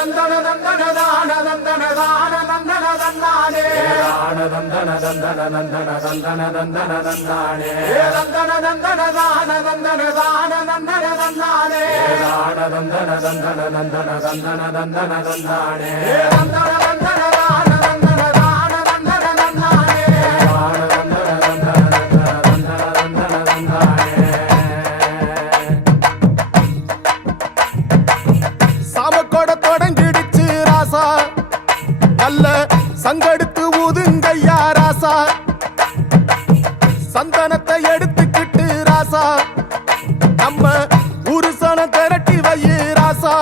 தந்தன தந்தன தான தந்தன தான தந்தன தந்தானே. தான தந்தன தந்தன தந்தன தந்தன தந்தன தந்தானே. தந்தன தந்தன தான தந்தன தான தந்தன. தந்தானே தான தந்தன தந்தன தந்தன தந்தன தந்தானே. தந்தன சாமக்கோட தொடங்கிடுச்சு ராசா. சங்கடுத்து சங்கெடுத்து ஊதுங்கய்யா ராசா. சந்தனத்தை எடுத்துக்கிட்டு ராசா. நம்ம உருசன திரட்டி வை ராசா.